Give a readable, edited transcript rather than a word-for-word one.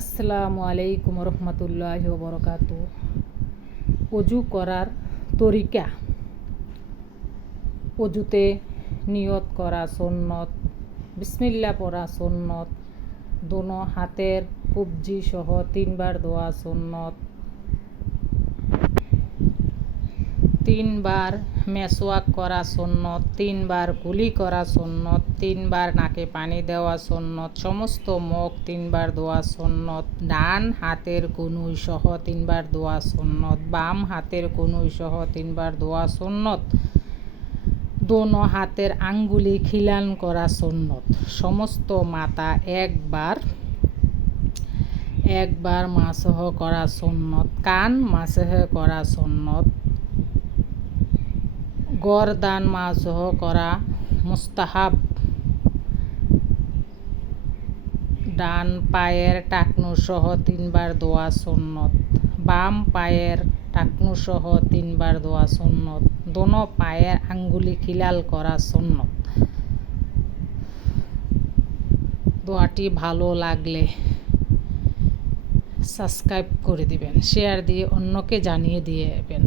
আসসালামু আলাইকুম রহমতুল্লাহি ওয়া বারাকাতু। অজু করার তরিকা। অজুতে নিয়ত করা সুন্নত, বিসমিল্লাহ পড়া সুন্নত, দোনো হাতের কবজি সহ 3 বার দোয়া সুন্নত, 3 বার মেসওয়াক করা সুন্নত, 3 বার কুলি করা সুন্নত, 3 বার নাকে পানি দেওয়া সুন্নত, সমস্ত মুখ 3 বার দোয়া সুন্নত, ডান হাতের কনুই সহ 3 বার দোয়া সুন্নত, বাম হাতের কনুই সহ 3 বার দোয়া সুন্নত, দোনো হাতের আঙ্গুলি খিলান করা সুন্নত, সমস্ত মাথা একবার মাসহ করা সুন্নত, কান মাসহ করা সুন্নত, গরদান মাসহ করা মুস্তাহাব, ডান পায়ের টাকনু সহ 3 বার দোয়া সুন্নত, বাম পায়ের টাকনু সহ 3 বার দোয়া সুন্নত, দোনো পায়ের আঙ্গুলি খিলাল করা সুন্নত। দোয়াটি ভালো লাগলে সাবস্ক্রাইব করে দিবেন, শেয়ার দিয়ে অন্যকে জানিয়ে দিবেন।